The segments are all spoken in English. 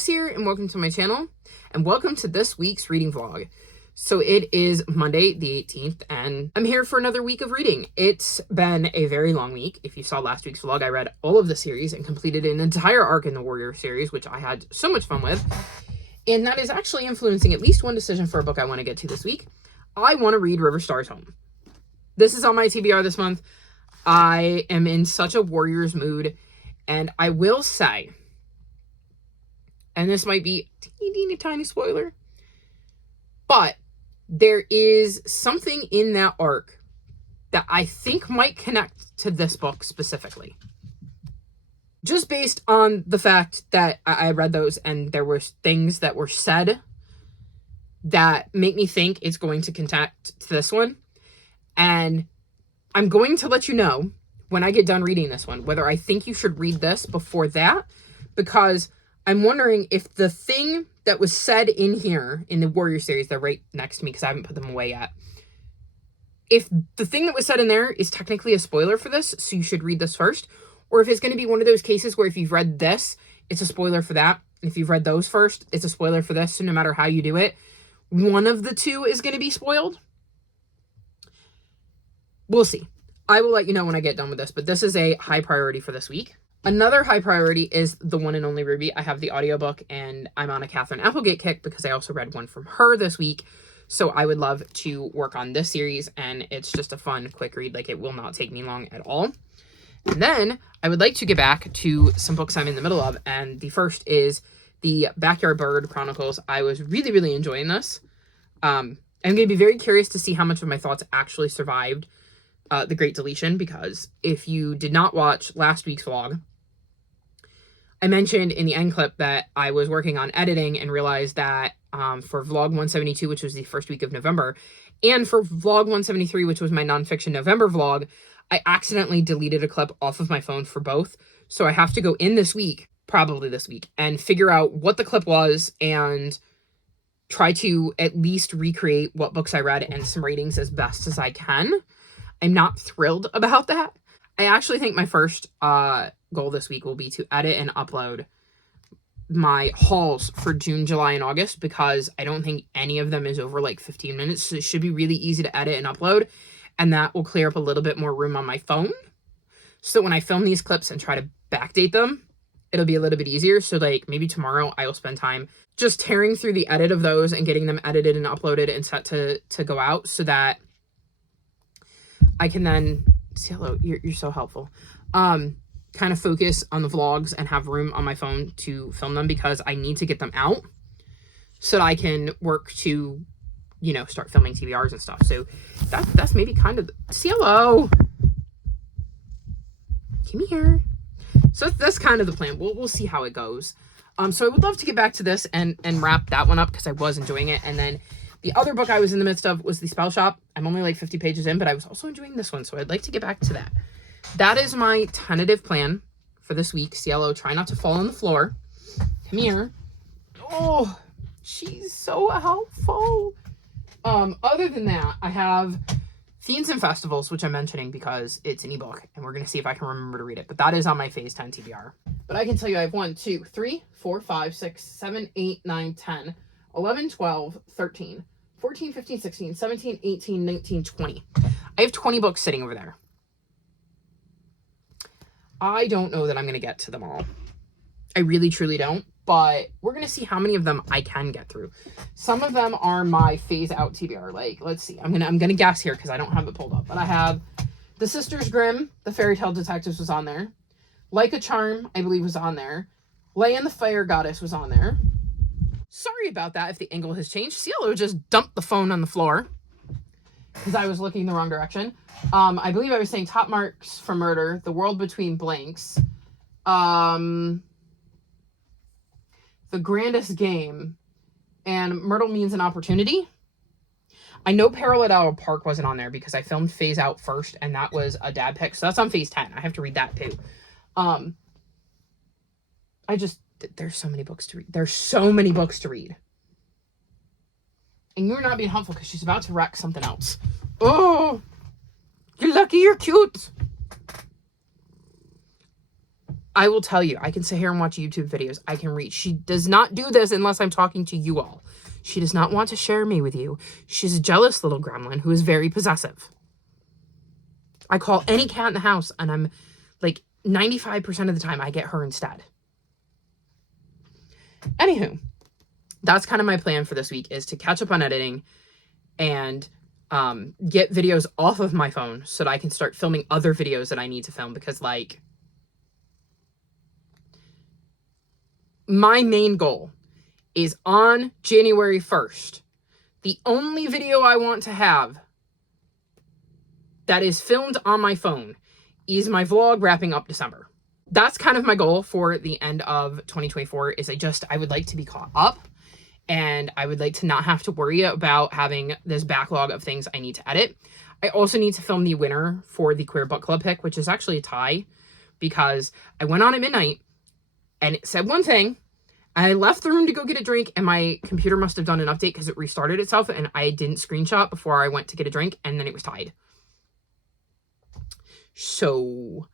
TBRs here, and welcome to my channel, and welcome to this week's reading vlog. So it is Monday the 18th, and I'm here for another week of reading. It's been a very long week. If you saw last week's vlog, I read all of the series and completed an entire arc in the Warrior series, which I had so much fun with. And that is actually influencing at least one decision for a book I want to get to this week. I want to read River Stars Home. This is on my TBR this month. I am in such a Warriors mood, and I will say, and this might be a teeny tiny spoiler, but there is something in that arc that I think might connect to this book specifically. Just based on the fact that I read those and there were things that were said that make me think it's going to connect to this one. And I'm going to let you know when I get done reading this one, whether I think you should read this before that, because I'm wondering if the thing that was said in here in the Warrior series, they're right next to me because I haven't put them away yet. If the thing that was said in there is technically a spoiler for this, so you should read this first, or if it's going to be one of those cases where if you've read this, it's a spoiler for that. And if you've read those first, it's a spoiler for this. So no matter how you do it, one of the two is going to be spoiled. We'll see. I will let you know when I get done with this, but this is a high priority for this week. Another high priority is the one and only Ruby. I have the audiobook, and I'm on a Catherine Applegate kick because I also read one from her this week. So I would love to work on this series, and it's just a fun, quick read. Like, it will not take me long at all. And then I would like to get back to some books I'm in the middle of, and the first is the Backyard Bird Chronicles. I was really enjoying this. I'm going to be very curious to see how much of my thoughts actually survived the Great Deletion, because if you did not watch last week's vlog, I mentioned in the end clip that I was working on editing and realized that for vlog 172, which was the first week of November, and for vlog 173, which was my nonfiction November vlog, I accidentally deleted a clip off of my phone for both. So I have to go in this week, probably this week, and figure out what the clip was and try to at least recreate what books I read and some ratings as best as I can. I'm not thrilled about that. I actually think my first goal this week will be to edit and upload my hauls for June, July, and August, because I don't think any of them is over like 15 minutes. So it should be really easy to edit and upload. And that will clear up a little bit more room on my phone. So when I film these clips and try to backdate them, it'll be a little bit easier. So like maybe tomorrow I will spend time just tearing through the edit of those and getting them edited and uploaded and set to go out, so that I can then, hello, you're so helpful. Kind of focus on the vlogs and have room on my phone to film them, because I need to get them out so that I can work to, you know, start filming TBRs and stuff. So that's maybe kind of, hello. Come here. So that's kind of the plan. We'll see how it goes. So I would love to get back to this and wrap that one up, because I was enjoying it. And then the other book I was in the midst of was The Spell Shop. I'm only like 50 pages in, but I was also enjoying this one, so I'd like to get back to that. That is my tentative plan for this week. Cielo, try not to fall on the floor. Come here. Oh, she's so helpful. Other than that, I have Themes and Festivals, which I'm mentioning because it's an ebook, and we're going to see if I can remember to read it. But that is on my Phase 10 TBR. But I can tell you I have 1, 2, 3, 4, 5, 6, 7, 8, 9, 10, 11, 12, 13, 14, 15, 16, 17, 18, 19, 20. I have 20 books sitting over there. I don't know that I'm going to get to them all. I really, truly don't. But we're going to see how many of them I can get through. Some of them are my phase out TBR. Like, let's see. I'm gonna guess here because I don't have it pulled up. But I have The Sisters Grimm, The Fairy Tale Detectives was on there. Like a Charm, I believe, was on there. Lay and the Fire Goddess was on there. Sorry about that if the angle has changed. Cielo just dumped the phone on the floor because I was looking the wrong direction. I believe I was saying Top Marks for Murder, The World Between Blanks, The Grandest Game, and Myrtle Means an Opportunity. I know Parallel Park wasn't on there because I filmed Phase Out first, and that was a dad pick, so that's on Phase 10. I have to read that too. There's so many books to read. There's so many books to read. And you're not being helpful because she's about to wreck something else. Oh, you're lucky you're cute. I will tell you, I can sit here and watch YouTube videos. I can read. She does not do this unless I'm talking to you all. She does not want to share me with you. She's a jealous little gremlin who is very possessive. I call any cat in the house, and I'm like 95% of the time I get her instead. Anywho, that's kind of my plan for this week, is to catch up on editing and get videos off of my phone so that I can start filming other videos that I need to film, because like my main goal is on January 1st. The only video I want to have that is filmed on my phone is my vlog wrapping up December. That's kind of my goal for the end of 2024, is I would like to be caught up, and I would like to not have to worry about having this backlog of things I need to edit. I also need to film the winner for the Queer Book Club pick, which is actually a tie, because I went on at midnight and it said one thing, and I left the room to go get a drink, and my computer must have done an update because it restarted itself, and I didn't screenshot before I went to get a drink, and then it was tied. So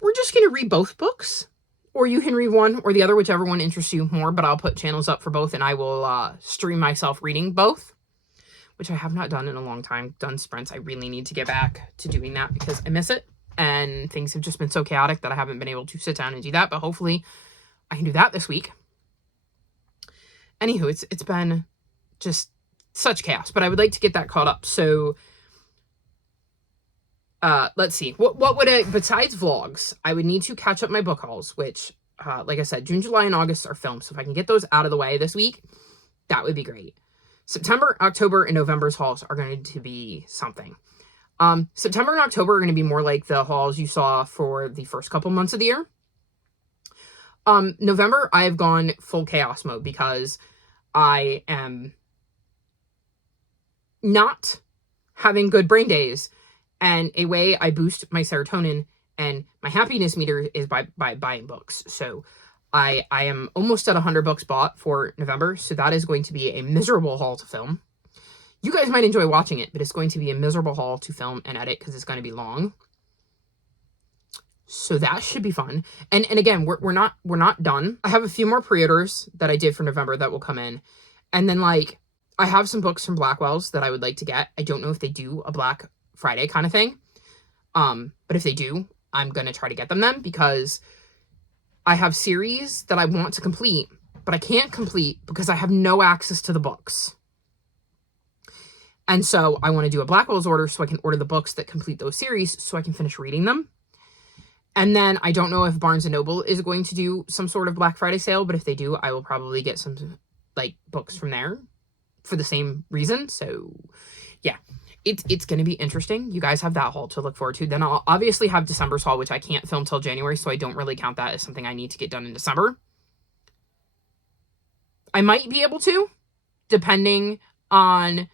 we're just going to read both books, or you can read one or the other, whichever one interests you more, but I'll put channels up for both, and I will stream myself reading both, which I have not done in a long time. Done sprints. I really need to get back to doing that because I miss it, and things have just been so chaotic that I haven't been able to sit down and do that, but hopefully I can do that this week. Anywho, it's been just such chaos, but I would like to get that caught up. So let's see. What would I, besides vlogs, I would need to catch up my book hauls, which, like I said, June, July, and August are filmed. So if I can get those out of the way this week, that would be great. September, October, and November's hauls are going to be something. September and October are going to be more like the hauls you saw for the first couple months of the year. November, I have gone full chaos mode because I am not having good brain days. And a way I boost my serotonin and my happiness meter is by buying books. So I am almost at 100 books bought for November. So that is going to be a miserable haul to film. You guys might enjoy watching it, but it's going to be a miserable haul to film and edit because it's going to be long. So that should be fun. And again, we're not done. I have a few more pre-orders that I did for November that will come in. And then like I have some books from Blackwell's that I would like to get. I don't know if they do a Black Friday kind of thing. But if they do, I'm going to try to get them then, because I have series that I want to complete, but I can't complete because I have no access to the books. And so I want to do a Blackwell's order so I can order the books that complete those series so I can finish reading them. And then I don't know if Barnes & Noble is going to do some sort of Black Friday sale, but if they do, I will probably get some like books from there for the same reason. So yeah. It's going to be interesting. You guys have that haul to look forward to. Then I'll obviously have December's haul, which I can't film till January, so I don't really count that as something I need to get done in December. I might be able to, depending on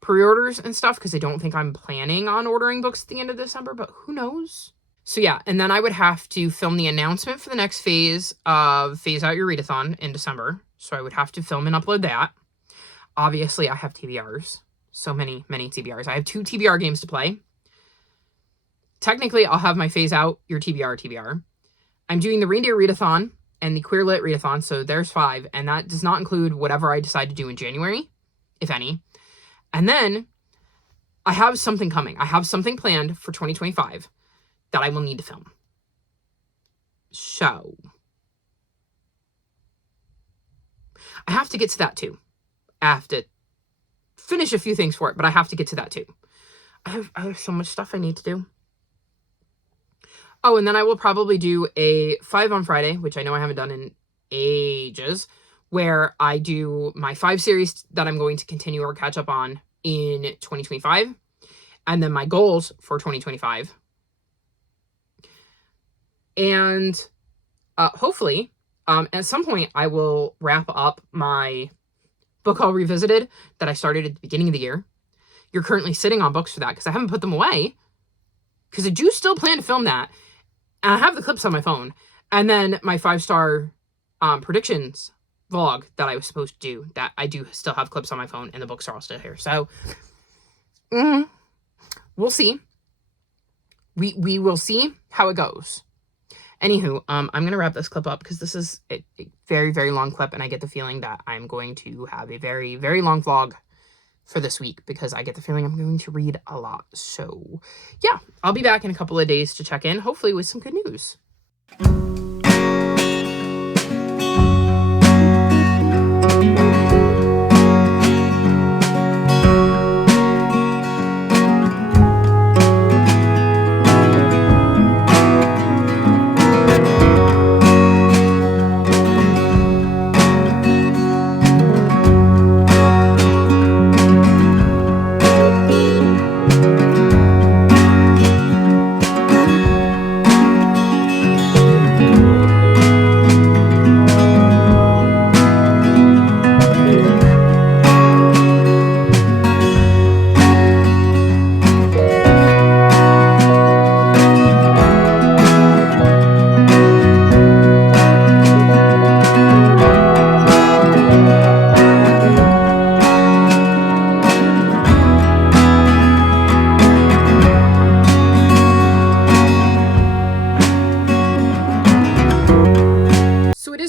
pre-orders and stuff, because I don't think I'm planning on ordering books at the end of December, but who knows? So yeah, and then I would have to film the announcement for the next phase of Phase Out Your Readathon in December. So I would have to film and upload that. Obviously, I have TBRs. So many TBRs. I have 2 TBR games to play. Technically, I'll have my Phase Out Your TBR. I'm doing the Reindeer Readathon and the Queer Lit Readathon, so there's 5, and that does not include whatever I decide to do in January, if any. And then I have something coming. I have something planned for 2025 that I will need to film. So I have to get to that too. I have to finish a few things for it, but I have to get to that too. I have so much stuff I need to do. Oh, and then I will probably do a 5 on Friday, which I know I haven't done in ages, where I do my 5 series that I'm going to continue or catch up on in 2025, and then my goals for 2025. And hopefully, at some point, I will wrap up my book haul revisited that I started at the beginning of the year. You're currently sitting on books for that because I haven't put them away, because I do still plan to film that, and I have the clips on my phone. And then my 5-star predictions vlog that I was supposed to do, that I do still have clips on my phone, and the books are all still here. So we'll see. We will see how it goes. Anywho, I'm going to wrap this clip up because this is a very, very long clip, and I get the feeling that I'm going to have a very, very long vlog for this week because I get the feeling I'm going to read a lot. So yeah, I'll be back in a couple of days to check in, hopefully with some good news.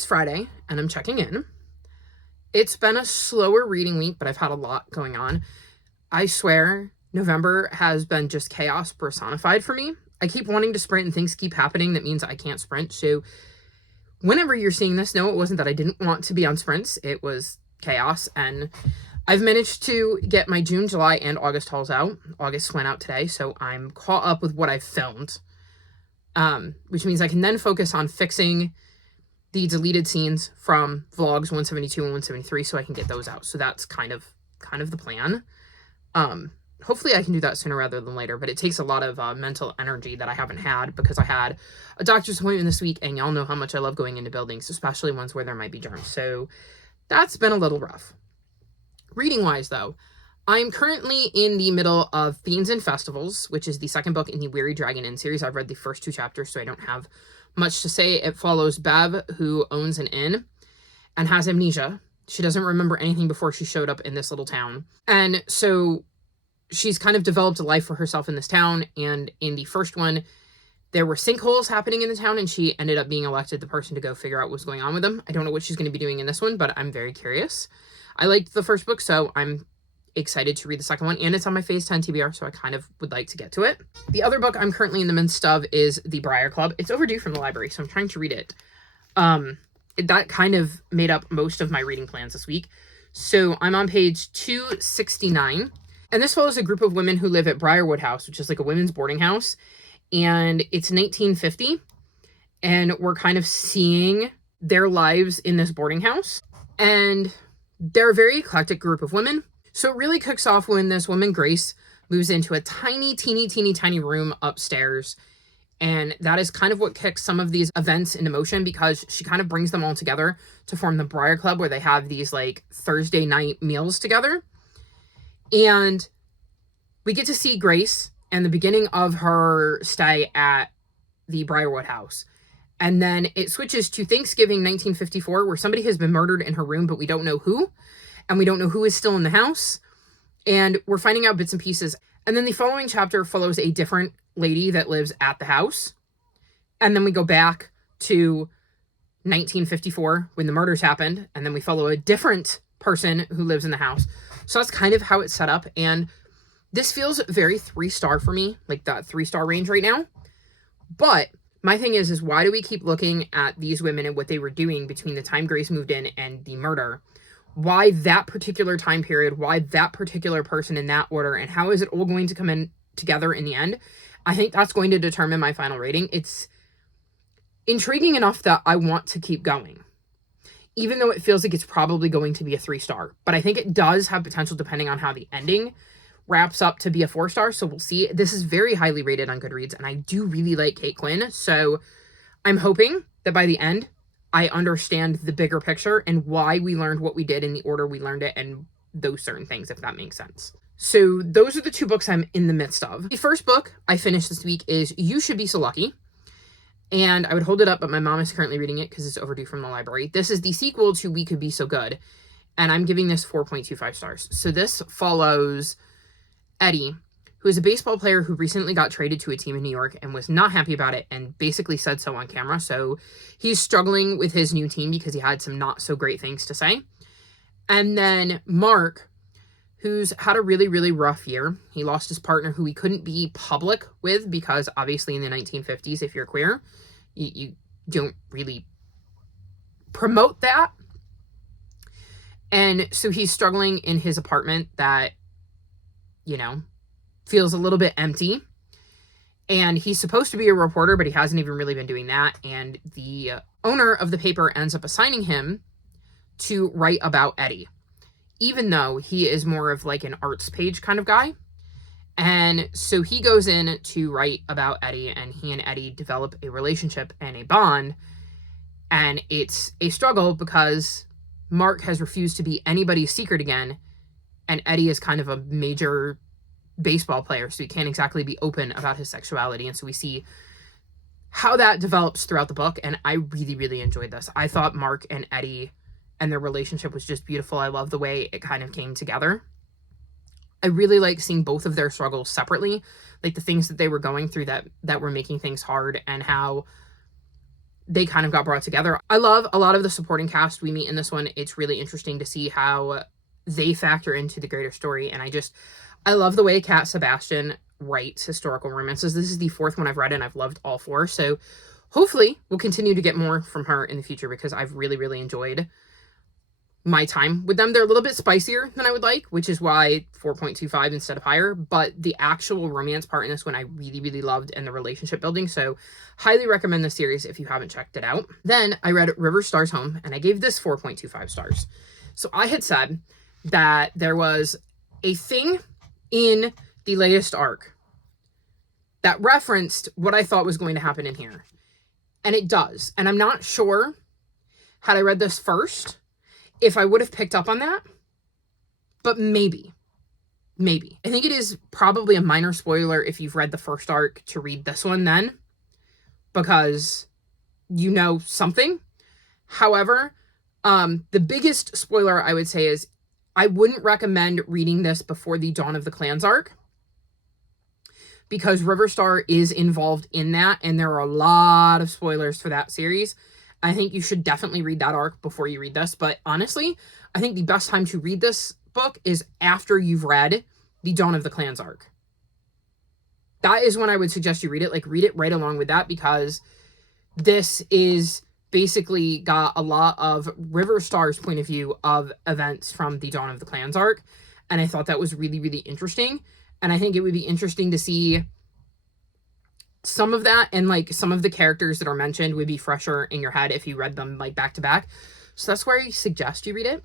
Friday and I'm checking in. It's been a slower reading week, but I've had a lot going on. I swear November has been just chaos personified for me. I keep wanting to sprint and things keep happening that means I can't sprint. So whenever you're seeing this, no, it wasn't that I didn't want to be on sprints. It was chaos, and I've managed to get my June, July, and August hauls out. August went out today, so I'm caught up with what I've filmed, which means I can then focus on fixing the deleted scenes from vlogs 172 and 173 so I can get those out. So that's kind of the plan. Hopefully I can do that sooner rather than later, but it takes a lot of mental energy that I haven't had because I had a doctor's appointment this week, and y'all know how much I love going into buildings, especially ones where there might be germs. So that's been a little rough. Reading-wise, though, I'm currently in the middle of Fiends and Festivals, which is the second book in the Weary Dragon Inn series. I've read the first 2 chapters, so I don't have much to say. It follows Bev, who owns an inn and has amnesia. She doesn't remember anything before she showed up in this little town. And so she's kind of developed a life for herself in this town. And in the first one, there were sinkholes happening in the town, and she ended up being elected the person to go figure out what's going on with them. I don't know what she's going to be doing in this one, but I'm very curious. I liked the first book, so I'm excited to read the second one, and it's on my phase 10 TBR, so I kind of would like to get to it. The other book I'm currently in the midst of is The Briar Club. It's overdue from the library, so I'm trying to read it. That kind of made up most of my reading plans this week. So I'm on page 269, and this follows a group of women who live at Briarwood House, which is like a women's boarding house, and it's 1950, and we're kind of seeing their lives in this boarding house, and they're a very eclectic group of women. So it really kicks off when this woman, Grace, moves into a teeny tiny room upstairs. And that is kind of what kicks some of these events into motion, because she kind of brings them all together to form the Briar Club, where they have these like Thursday night meals together. And we get to see Grace and the beginning of her stay at the Briarwood House. And then it switches to Thanksgiving 1954, where somebody has been murdered in her room, but we don't know who. And we don't know who is still in the house. And we're finding out bits and pieces. And then the following chapter follows a different lady that lives at the house. And then we go back to 1954 when the murders happened. And then we follow a different person who lives in the house. So that's kind of how it's set up. And this feels very 3-star for me, like that 3-star range right now. But my thing is why do we keep looking at these women and what they were doing between the time Grace moved in and the murder? Why that particular time period? Why that particular person in that order? And how is it all going to come in together in the end? I think that's going to determine my final rating. It's intriguing enough that I want to keep going, even though it feels like it's probably going to be a 3-star. But I think it does have potential depending on how the ending wraps up to be a 4-star. So we'll see. This is very highly rated on Goodreads, and I do really like Kate Quinn. So I'm hoping that by the end, I understand the bigger picture and why we learned what we did in the order we learned it and those certain things, if that makes sense. So those are the 2 books I'm in the midst of. The first book I finished this week is You Should Be So Lucky. And I would hold it up, but my mom is currently reading it because it's overdue from the library. This is the sequel to We Could Be So Good. And I'm giving this 4.25 stars. So this follows Eddie, who is a baseball player who recently got traded to a team in New York and was not happy about it and basically said so on camera. So he's struggling with his new team because he had some not so great things to say. And then Mark, who's had a really, really rough year. He lost his partner who he couldn't be public with because obviously in the 1950s, if you're queer, you don't really promote that. And so he's struggling in his apartment that, you know, feels a little bit empty. And he's supposed to be a reporter, but he hasn't even really been doing that. And the owner of the paper ends up assigning him to write about Eddie, even though he is more of like an arts page kind of guy. And so he goes in to write about Eddie, and he and Eddie develop a relationship and a bond. And it's a struggle because Mark has refused to be anybody's secret again. And Eddie is kind of a major baseball player, so he can't exactly be open about his sexuality. And so we see how that develops throughout the book. And I really, really enjoyed this. I thought Mark and Eddie and their relationship was just beautiful. I love the way it kind of came together. I really like seeing both of their struggles separately, like the things that they were going through that were making things hard and how they kind of got brought together. I love a lot of the supporting cast we meet in this one. It's really interesting to see how they factor into the greater story. And I love the way Kat Sebastian writes historical romances. This is the fourth one I've read, and I've loved all four. So hopefully we'll continue to get more from her in the future because I've really, really enjoyed my time with them. They're a little bit spicier than I would like, which is why 4.25 instead of higher. But the actual romance part in this one I really, really loved, and the relationship building. So highly recommend the series if you haven't checked it out. Then I read River Stars Home, and I gave this 4.25 stars. So I had said that there was a thing in the latest arc that referenced what I thought was going to happen in here. And it does. And I'm not sure, had I read this first, if I would have picked up on that. But maybe. I think it is probably a minor spoiler if you've read the first arc to read this one then, because you know something. However, the biggest spoiler I would say is I wouldn't recommend reading this before the Dawn of the Clans arc, because Riverstar is involved in that, and there are a lot of spoilers for that series. I think you should definitely read that arc before you read this. But honestly, I think the best time to read this book is after you've read the Dawn of the Clans arc. That is when I would suggest you read it. Like, read it right along with that, because this is basically got a lot of Riverstar's point of view of events from the Dawn of the Clans arc. And I thought that was really, really interesting. And I think it would be interesting to see some of that, and like some of the characters that are mentioned would be fresher in your head if you read them like back to back. So that's where I suggest you read it.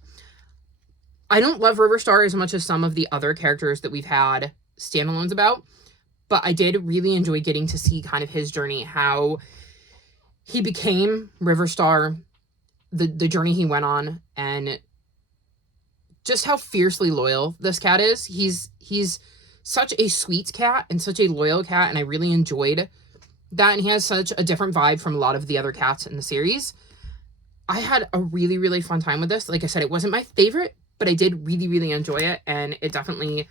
I don't love Riverstar as much as some of the other characters that we've had standalones about, but I did really enjoy getting to see kind of his journey, how he became Riverstar, the journey he went on, and just how fiercely loyal this cat is. He's such a sweet cat and such a loyal cat, and I really enjoyed that. And he has such a different vibe from a lot of the other cats in the series. I had a really, really fun time with this. Like I said, it wasn't my favorite, but I did really, really enjoy it, and it definitely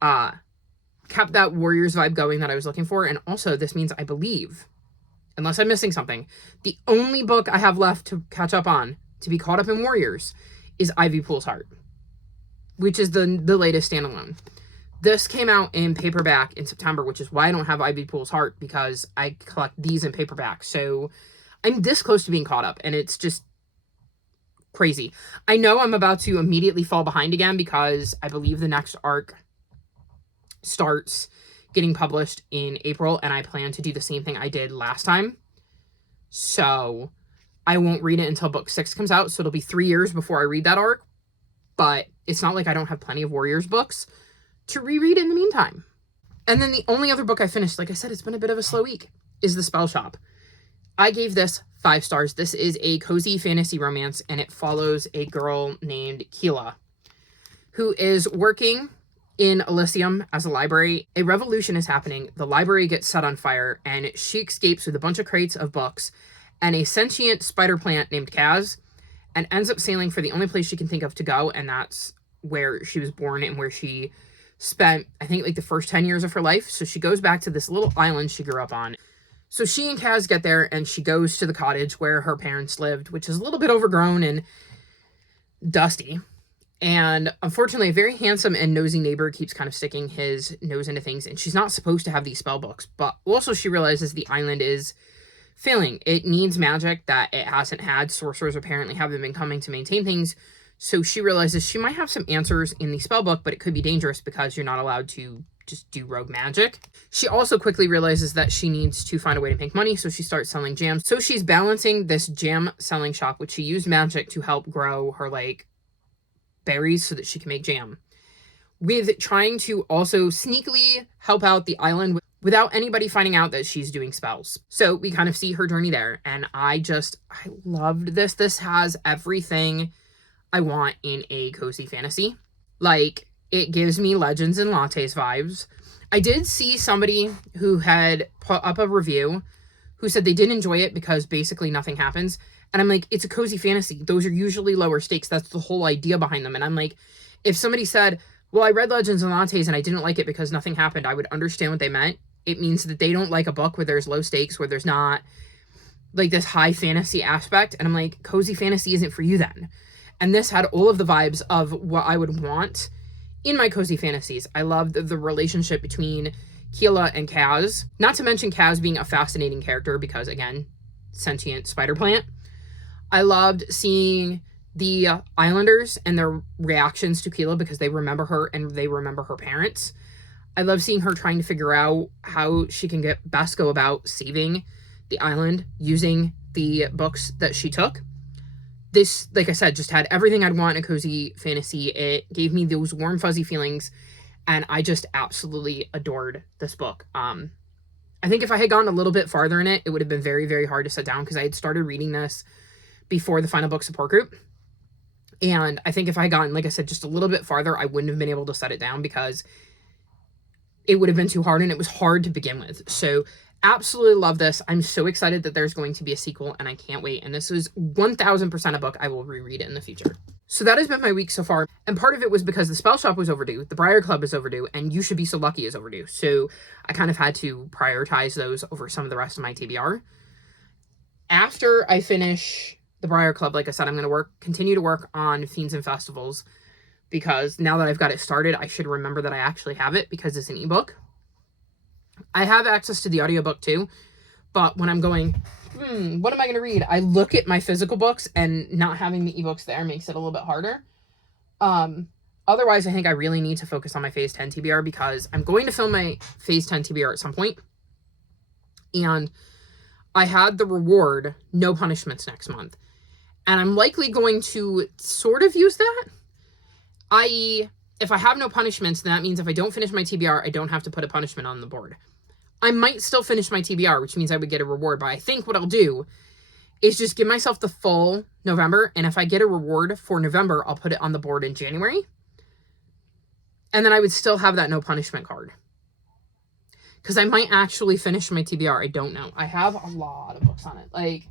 kept that Warriors vibe going that I was looking for. And also, this means, I believe, unless I'm missing something, the only book I have left to catch up on, to be caught up in Warriors, is Ivy Pool's Heart, which is the latest standalone. This came out in paperback in September, which is why I don't have Ivy Pool's Heart, because I collect these in paperback. So I'm this close to being caught up, and it's just crazy. I know I'm about to immediately fall behind again, because I believe the next arc starts getting published in April, and I plan to do the same thing I did last time. So I won't read it until book 6 comes out, so it'll be 3 years before I read that arc. But it's not like I don't have plenty of Warriors books to reread in the meantime. And then the only other book I finished, like I said, it's been a bit of a slow week, is The Spell Shop. I gave this 5 stars. This is a cozy fantasy romance, and it follows a girl named Keela, who is working in Elysium as a library. A revolution is happening. The library gets set on fire, and she escapes with a bunch of crates of books and a sentient spider plant named Kaz, and ends up sailing for the only place she can think of to go, and that's where she was born and where she spent, I think, like the first 10 years of her life. So she goes back to this little island she grew up on. So she and Kaz get there, and she goes to the cottage where her parents lived, which is a little bit overgrown and dusty. And unfortunately, a very handsome and nosy neighbor keeps kind of sticking his nose into things, and she's not supposed to have these spell books. But also she realizes the island is failing. It needs magic that it hasn't had. Sorcerers apparently haven't been coming to maintain things. So she realizes she might have some answers in the spell book, but it could be dangerous because you're not allowed to just do rogue magic. She also quickly realizes that she needs to find a way to make money, so she starts selling jams. So she's balancing this jam selling shop, which she used magic to help grow her, like, berries so that she can make jam, with trying to also sneakily help out the island without anybody finding out that she's doing spells. So we kind of see her journey there, and I loved this. This has everything I want in a cozy fantasy. Like, it gives me Legends and Lattes vibes. I did see somebody who had put up a review who said they didn't enjoy it because basically nothing happens. And I'm like, it's a cozy fantasy. Those are usually lower stakes. That's the whole idea behind them. And I'm like, if somebody said, well, I read Legends and Lattes and I didn't like it because nothing happened, I would understand what they meant. It means that they don't like a book where there's low stakes, where there's not like this high fantasy aspect. And I'm like, cozy fantasy isn't for you then. And this had all of the vibes of what I would want in my cozy fantasies. I loved the relationship between Keela and Kaz. Not to mention Kaz being a fascinating character because, again, sentient spider plant. I loved seeing the Islanders and their reactions to Keela because they remember her and they remember her parents. I love seeing her trying to figure out how she can best go about saving the island using the books that she took. This, like I said, just had everything I'd want in a cozy fantasy. It gave me those warm, fuzzy feelings, and I just absolutely adored this book. I think if I had gone a little bit farther in it, it would have been very, very hard to set down because I had started reading this before the final book support group. And I think if I had gone, like I said, just a little bit farther, I wouldn't have been able to set it down because it would have been too hard, and it was hard to begin with. So absolutely love this. I'm so excited that there's going to be a sequel, and I can't wait. And this is 1000% a book I will reread it in the future. So that has been my week so far. And part of it was because the Spell Shop was overdue, the Briar Club is overdue, and You Should Be So Lucky is overdue. So I kind of had to prioritize those over some of the rest of my TBR. After I finish the Briar Club, like I said, I'm going to continue to work on Fiends and Festivals, because now that I've got it started, I should remember that I actually have it because it's an ebook. I have access to the audiobook too, but when I'm going, what am I going to read? I look at my physical books, and not having the ebooks there makes it a little bit harder. Otherwise, I think I really need to focus on my Phase 10 TBR because I'm going to film my Phase 10 TBR at some point. And I had the reward, no punishments next month. And I'm likely going to sort of use that. I.e., if I have no punishments, then that means if I don't finish my TBR, I don't have to put a punishment on the board. I might still finish my TBR, which means I would get a reward. But I think what I'll do is just give myself the full November. And if I get a reward for November, I'll put it on the board in January. And then I would still have that no punishment card. Because I might actually finish my TBR. I don't know. I have a lot of books on it. Like,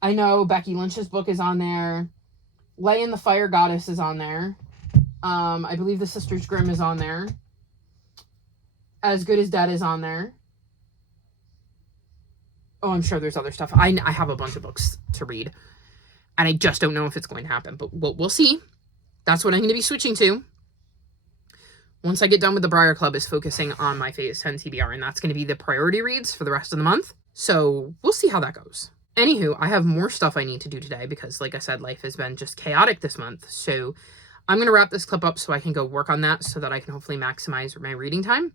I know Becky Lynch's book is on there. Lay and the Fire Goddess is on there. I believe the Sisters Grimm is on there. As Good as Dead is on there. Oh, I'm sure there's other stuff. I have a bunch of books to read. And I just don't know if it's going to happen. But we'll see. That's what I'm going to be switching to. Once I get done with the Briar Club, is focusing on my Phase 10 TBR. And that's going to be the priority reads for the rest of the month. So we'll see how that goes. Anywho, I have more stuff I need to do today because, like I said, life has been just chaotic this month. So I'm going to wrap this clip up so I can go work on that so that I can hopefully maximize my reading time.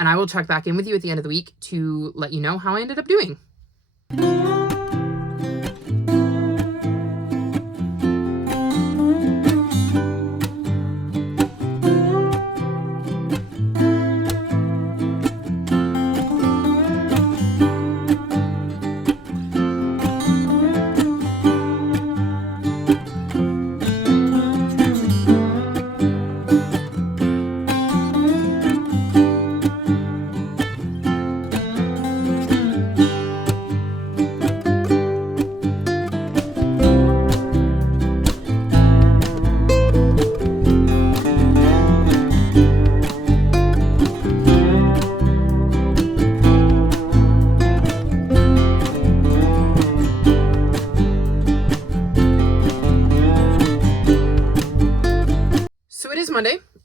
And I will check back in with you at the end of the week to let you know how I ended up doing.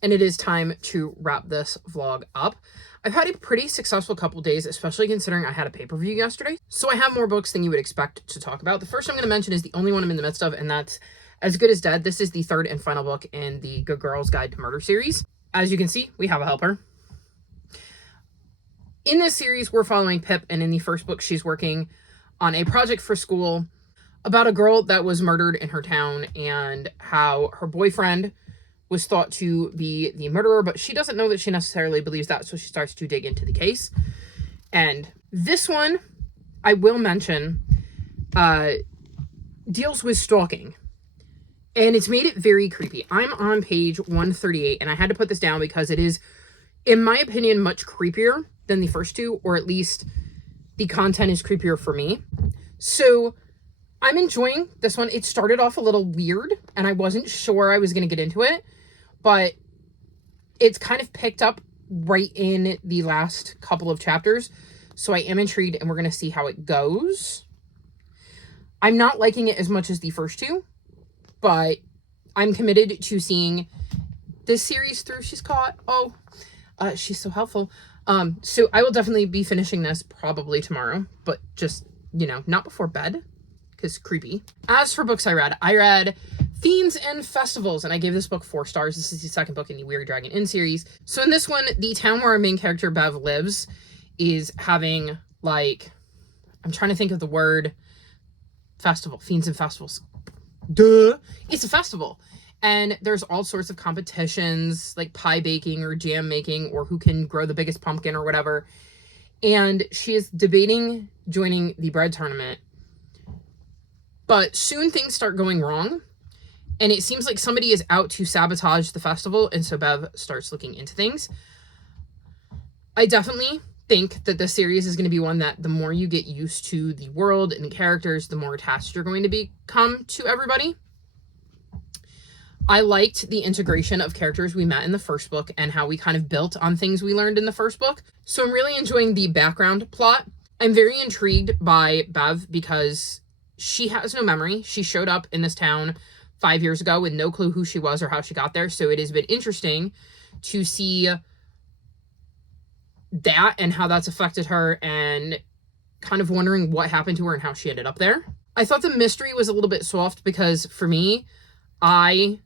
and it is time to wrap this vlog up. I've had a pretty successful couple days, especially considering I had a pay-per-view yesterday. So I have more books than you would expect to talk about. The first I'm going to mention is the only one I'm in the midst of, and that's As Good as Dead. This is the third and final book in the Good Girl's Guide to Murder series. As you can see, we have a helper. In this series, we're following Pip, and in the first book, she's working on a project for school about a girl that was murdered in her town and how her boyfriend was thought to be the murderer, but she doesn't know that she necessarily believes that, so she starts to dig into the case. And this one, I will mention, deals with stalking. And it's made it very creepy. I'm on page 138, and I had to put this down because it is, in my opinion, much creepier than the first two, or at least the content is creepier for me. So I'm enjoying this one. It started off a little weird, and I wasn't sure I was going to get into it, but it's kind of picked up right in the last couple of chapters. So I am intrigued, and we're going to see how it goes. I'm not liking it as much as the first two, but I'm committed to seeing this series through. She's caught. Oh, she's so helpful. So I will definitely be finishing this probably tomorrow, but just, you know, not before bed, because creepy. As for books I read Fiends and Festivals, and I gave this book 4 stars. This is the second book in the Weird Dragon Inn series. So in this one, the town where our main character Bev lives is having, like, I'm trying to think of the word, festival. Fiends and Festivals. Duh! It's a festival. And there's all sorts of competitions, like pie baking or jam making, or who can grow the biggest pumpkin or whatever. And she is debating joining the bread tournament. But soon things start going wrong, and it seems like somebody is out to sabotage the festival, and so Bev starts looking into things. I definitely think that this series is going to be one that the more you get used to the world and the characters, the more attached you're going to become to everybody. I liked the integration of characters we met in the first book and how we kind of built on things we learned in the first book. So I'm really enjoying the background plot. I'm very intrigued by Bev because she has no memory. She showed up in this town 5 years ago with no clue who she was or how she got there. So it has been interesting to see that and how that's affected her, and kind of wondering what happened to her and how she ended up there. I thought the mystery was a little bit soft because for me, I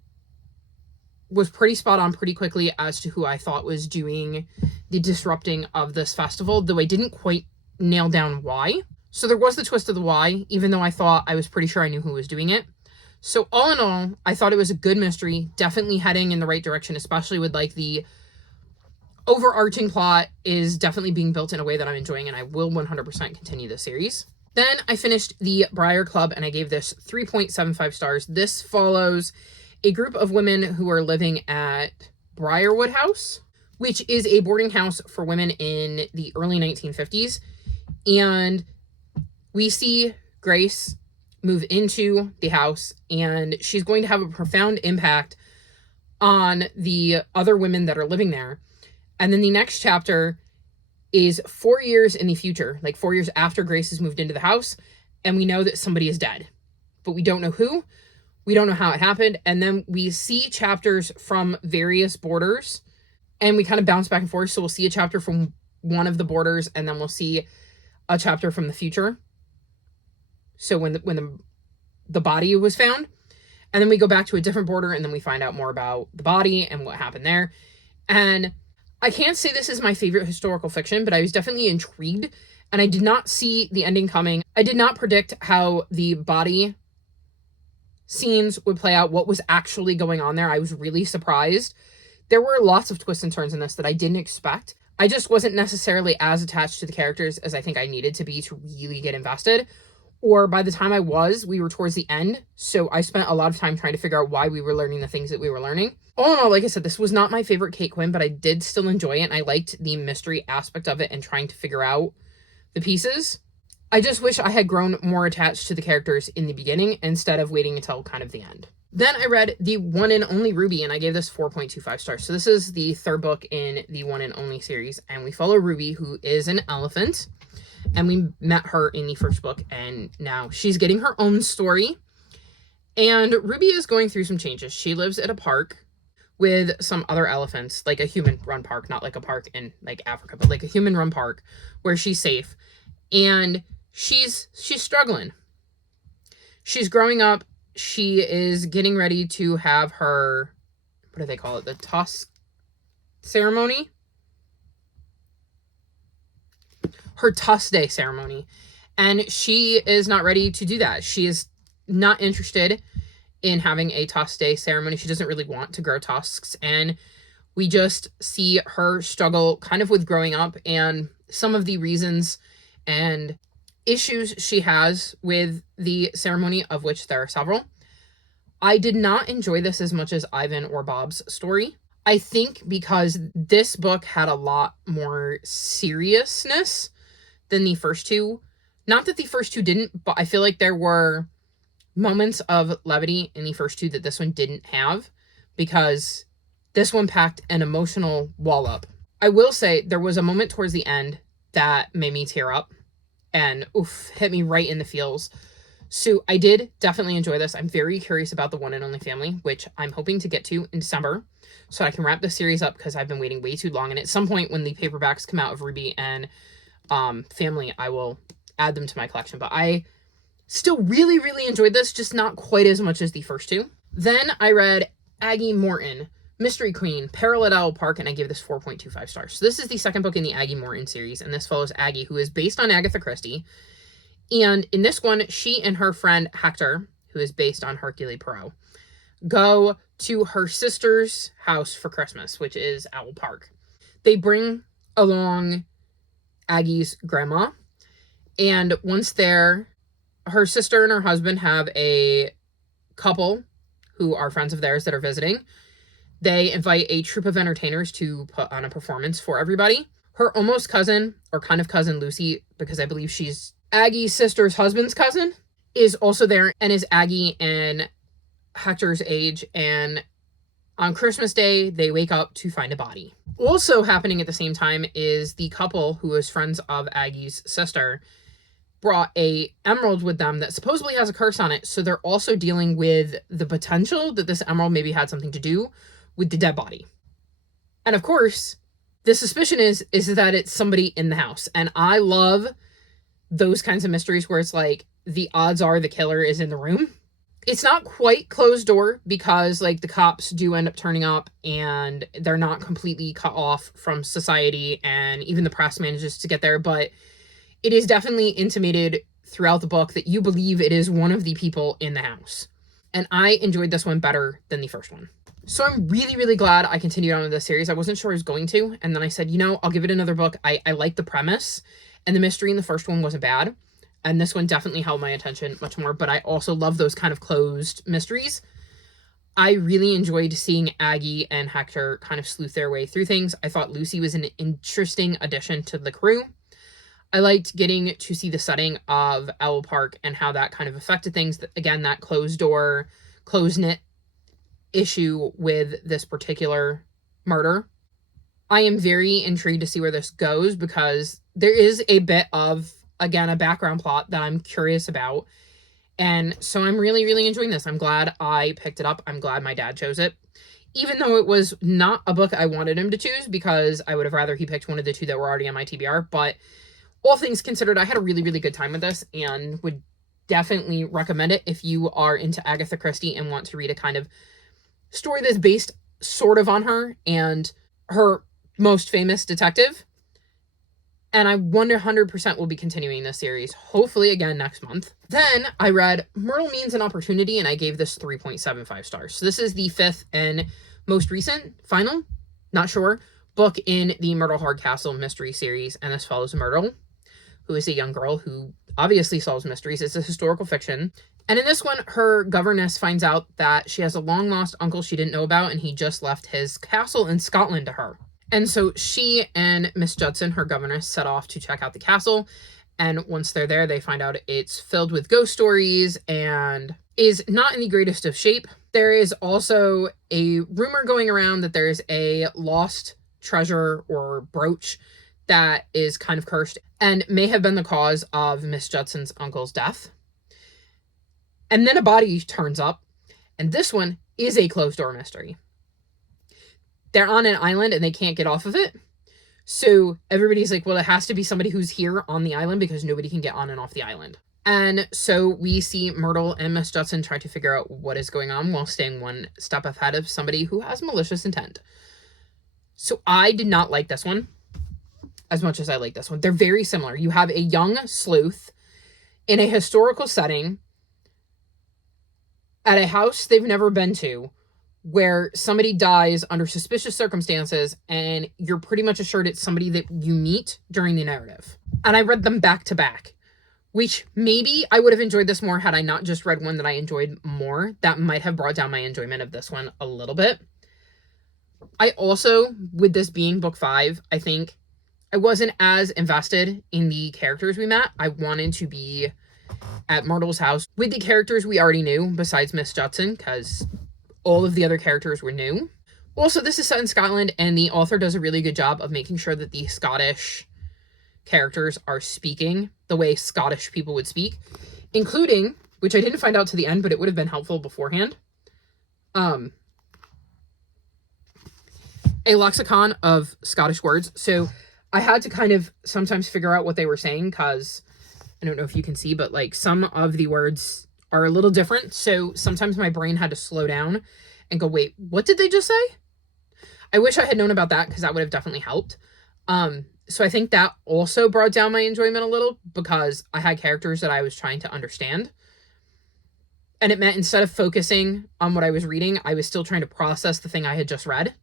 was pretty spot on pretty quickly as to who I thought was doing the disrupting of this festival, though I didn't quite nail down why. So there was the twist of the why, even though I thought I was pretty sure I knew who was doing it. So all in all, I thought it was a good mystery, definitely heading in the right direction, especially with like the overarching plot is definitely being built in a way that I'm enjoying, and I will 100% continue the series. Then I finished the Briar Club, and I gave this 3.75 stars. This follows a group of women who are living at Briarwood House, which is a boarding house for women in the early 1950s. And we see Grace move into the house, and she's going to have a profound impact on the other women that are living there. And then the next chapter is 4 years in the future, like 4 years after Grace has moved into the house, and we know that somebody is dead, but we don't know who, we don't know how it happened. And then we see chapters from various borders, and we kind of bounce back and forth. So we'll see a chapter from one of the borders, and then we'll see a chapter from the future. So when the body was found, and then we go back to a different border, and then we find out more about the body and what happened there. And I can't say this is my favorite historical fiction, but I was definitely intrigued, and I did not see the ending coming. I did not predict how the body scenes would play out, what was actually going on there. I was really surprised. There were lots of twists and turns in this that I didn't expect. I just wasn't necessarily as attached to the characters as I think I needed to be to really get invested. Or by the time I was, we were towards the end. So I spent a lot of time trying to figure out why we were learning the things that we were learning. All in all, like I said, this was not my favorite Kate Quinn, but I did still enjoy it. And I liked the mystery aspect of it and trying to figure out the pieces. I just wish I had grown more attached to the characters in the beginning instead of waiting until kind of the end. Then I read The One and Only Ruby, and I gave this 4.25 stars. So this is the third book in the One and Only series, and we follow Ruby, who is an elephant. And we met her in the first book, and now she's getting her own story. And Ruby is going through some changes. She lives at a park with some other elephants, like a human run park, not like a park in like Africa, but like a human run park where she's safe. And she's struggling. She's growing up. She is getting ready to have her, what do they call it? The tusk ceremony? Her tusk day ceremony. And she is not ready to do that. She is not interested in having a tusk day ceremony. She doesn't really want to grow tusks. And we just see her struggle kind of with growing up and some of the reasons and issues she has with the ceremony, of which there are several. I did not enjoy this as much as Ivan or Bob's story. I think because this book had a lot more seriousness than the first two. Not that the first two didn't, but I feel like there were moments of levity in the first two that this one didn't have, because this one packed an emotional wall up. I will say there was a moment towards the end that made me tear up and hit me right in the feels. So I did definitely enjoy this. I'm very curious about the One and Only Family, which I'm hoping to get to in December so I can wrap the series up, because I've been waiting way too long. And at some point when the paperbacks come out of Ruby and Family, I will add them to my collection. But I still really, really enjoyed this, just not quite as much as the first two. Then I read Aggie Morton, Mystery Queen, Peril at Owl Park, and I gave this 4.25 stars. So this is the second book in the Aggie Morton series, and this follows Aggie, who is based on Agatha Christie. And in this one, she and her friend Hector, who is based on Hercule Poirot, go to her sister's house for Christmas, which is Owl Park. They bring along Aggie's grandma, and once there, her sister and her husband have a couple who are friends of theirs that are visiting. They invite a troupe of entertainers to put on a performance for everybody. Her almost cousin, or kind of cousin, Lucy, because I believe she's Aggie's sister's husband's cousin, is also there and is Aggie and Hector's age. And on Christmas Day, they wake up to find a body. Also happening at the same time is the couple who is friends of Aggie's sister brought a emerald with them that supposedly has a curse on it. So they're also dealing with the potential that this emerald maybe had something to do with the dead body. And of course, the suspicion is that it's somebody in the house. And I love those kinds of mysteries where it's like the odds are the killer is in the room. It's not quite closed door, because like the cops do end up turning up and they're not completely cut off from society, and even the press manages to get there, but it is definitely intimated throughout the book that you believe it is one of the people in the house. And I enjoyed this one better than the first one. So I'm really, really glad I continued on with this series. I wasn't sure I was going to, and then I said, I'll give it another book. I like the premise, and the mystery in the first one wasn't bad. And this one definitely held my attention much more, but I also love those kind of closed mysteries. I really enjoyed seeing Aggie and Hector kind of sleuth their way through things. I thought Lucy was an interesting addition to the crew. I liked getting to see the setting of Owl Park and how that kind of affected things. Again, that closed door, close-knit issue with this particular murder. I am very intrigued to see where this goes, because there is a bit of, again, a background plot that I'm curious about. And so I'm really, really enjoying this. I'm glad I picked it up. I'm glad my dad chose it. Even though it was not a book I wanted him to choose, because I would have rather he picked one of the two that were already on my TBR. But all things considered, I had a really, really good time with this and would definitely recommend it if you are into Agatha Christie and want to read a kind of story that's based sort of on her and her most famous detective. And I 100% will be continuing this series, hopefully again next month. Then I read Myrtle Means an Opportunity, and I gave this 3.75 stars. So this is the fifth and most recent, final, not sure, book in the Myrtle Hardcastle mystery series. And this follows Myrtle, who is a young girl who obviously solves mysteries. It's a historical fiction. And in this one, her governess finds out that she has a long-lost uncle she didn't know about, and he just left his castle in Scotland to her. And so she and Miss Judson, her governess, set off to check out the castle. And once they're there, they find out it's filled with ghost stories and is not in the greatest of shape. There is also a rumor going around that there's a lost treasure or brooch that is kind of cursed and may have been the cause of Miss Judson's uncle's death. And then a body turns up, and this one is a closed door mystery. they're on an island and they can't get off of it. So everybody's like, well, it has to be somebody who's here on the island because nobody can get on and off the island. And so we see Myrtle and Miss Judson try to figure out what is going on while staying one step ahead of somebody who has malicious intent. So I did not like this one as much as I like this one. They're very similar. You have a young sleuth in a historical setting at a house they've never been to, where somebody dies under suspicious circumstances, and you're pretty much assured it's somebody that you meet during the narrative. And I read them back to back, which maybe I would have enjoyed this more had I not just read one that I enjoyed more. That might have brought down my enjoyment of this one a little bit. I also, with this being book 5, I think I wasn't as invested in the characters we met. I wanted to be at Myrtle's house with the characters we already knew, besides Miss Judson, because all of the other characters were new. Also, this is set in Scotland, and the author does a really good job of making sure that the Scottish characters are speaking the way Scottish people would speak, including, which I didn't find out to the end, but it would have been helpful beforehand, a lexicon of Scottish words. So I had to kind of sometimes figure out what they were saying, because I don't know if you can see, but like some of the words are a little different. So sometimes my brain had to slow down and go, wait, what did they just say? I wish I had known about that, because that would have definitely helped. So I think that also brought down my enjoyment a little, because I had characters that I was trying to understand. And it meant instead of focusing on what I was reading, I was still trying to process the thing I had just read.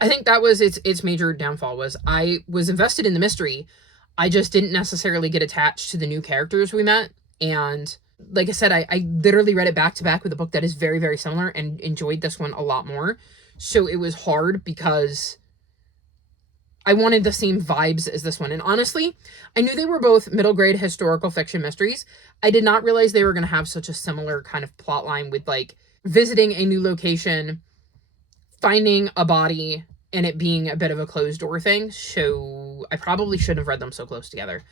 I think that was its major downfall, was I was invested in the mystery. I just didn't necessarily get attached to the new characters we met. And like I said, I literally read it back to back with a book that is very, very similar and enjoyed this one a lot more. So it was hard because I wanted the same vibes as this one. And honestly, I knew they were both middle grade historical fiction mysteries. I did not realize they were going to have such a similar kind of plot line with like visiting a new location, finding a body, and it being a bit of a closed door thing. So I probably shouldn't have read them so close together.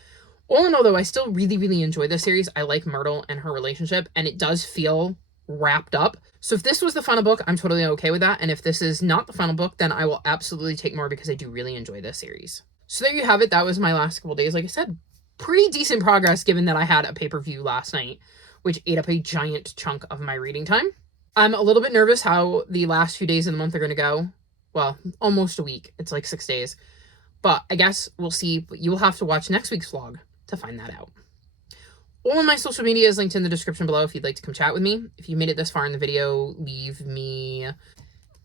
All in all, though, I still really, really enjoy this series. I like Myrtle and her relationship, and it does feel wrapped up. So if this was the final book, I'm totally okay with that. And if this is not the final book, then I will absolutely take more, because I do really enjoy this series. So there you have it. That was my last couple days. Like I said, pretty decent progress given that I had a pay-per-view last night, which ate up a giant chunk of my reading time. I'm a little bit nervous how the last few days of the month are going to go. Well, almost a week. It's like 6 days. But I guess we'll see. But you will have to watch next week's vlog to find that out. All of my social media is linked in the description below if you'd like to come chat with me. If you made it this far in the video, leave me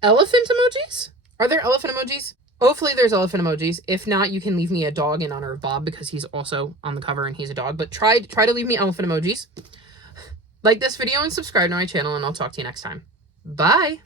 elephant emojis? Are there elephant emojis? Hopefully there's elephant emojis. If not, you can leave me a dog in honor of Bob, because he's also on the cover and he's a dog. But try to leave me elephant emojis. Like this video and subscribe to my channel, and I'll talk to you next time. Bye!